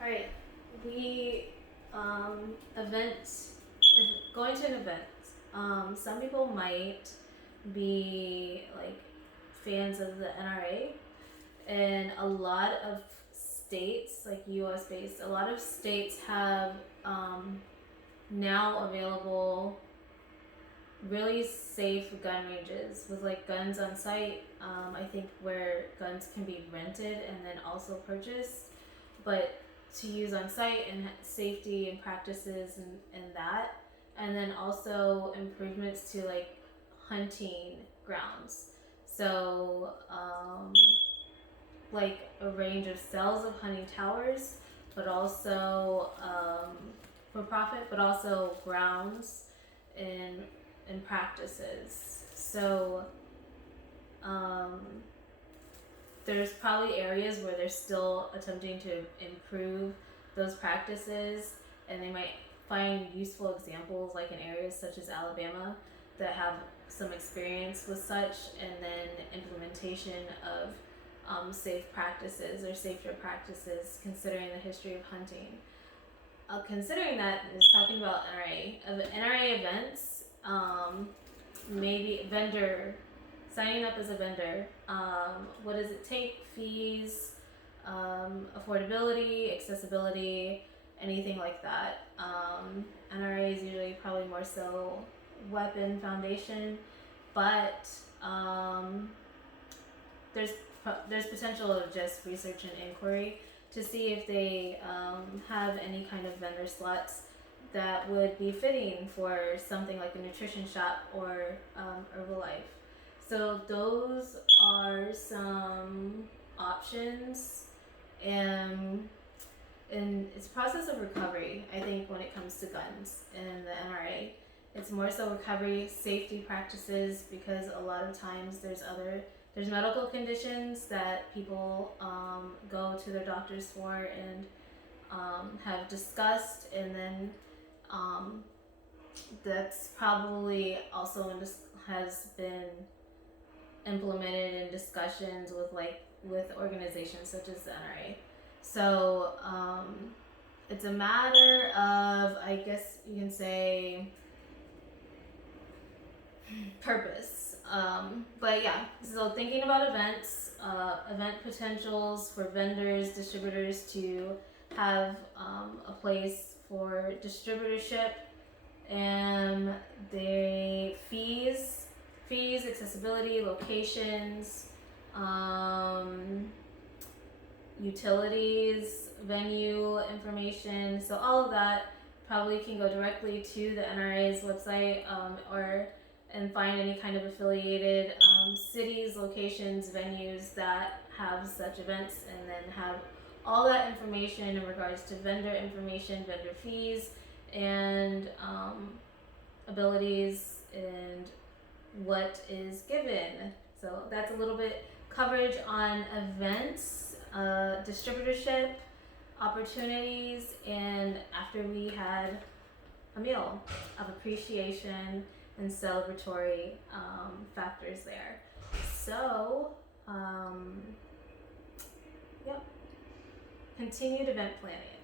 All right. We events. Going to an event. Some people might be like fans of the NRA, and a lot of states, like U.S. based, a lot of states have now available really safe gun ranges with like guns on site. I think where guns can be rented and then also purchased, but to use on site and safety and practices and that, and then also improvements to like hunting grounds. So like a range of cells of hunting towers, but also for profit, but also grounds and practices. So um, there's probably areas where they're still attempting to improve those practices, and they might find useful examples like in areas such as Alabama that have some experience with such, and then implementation of safe practices or safer practices considering the history of hunting. Considering that is talking about NRA events, maybe vendor, signing up as a vendor. What does it take? Fees, affordability, accessibility, anything like that. NRA is usually probably more so weapon foundation, but there's potential of just research and inquiry to see if they have any kind of vendor slots that would be fitting for something like a nutrition shop or Herbalife. So those are some options, and it's a process of recovery. I think when it comes to guns and the NRA, it's more so recovery, safety practices, because a lot of times there's medical conditions that people go to their doctors for and have discussed, and then that's probably also has been implemented in discussions with organizations such as the NRA. So it's a matter of, I guess you can say, purpose. But yeah, so thinking about events, event potentials for vendors, distributors to have a place for distributorship, and the fees, accessibility, locations, utilities, venue information. So all of that probably can go directly to the NRA's website, or and find any kind of affiliated cities, locations, venues that have such events, and then have all that information in regards to vendor information, vendor fees, and abilities, and what is given. So that's a little bit coverage on events, distributorship, opportunities, and after we had a meal of appreciation and celebratory factors there. So, yep, continued event planning.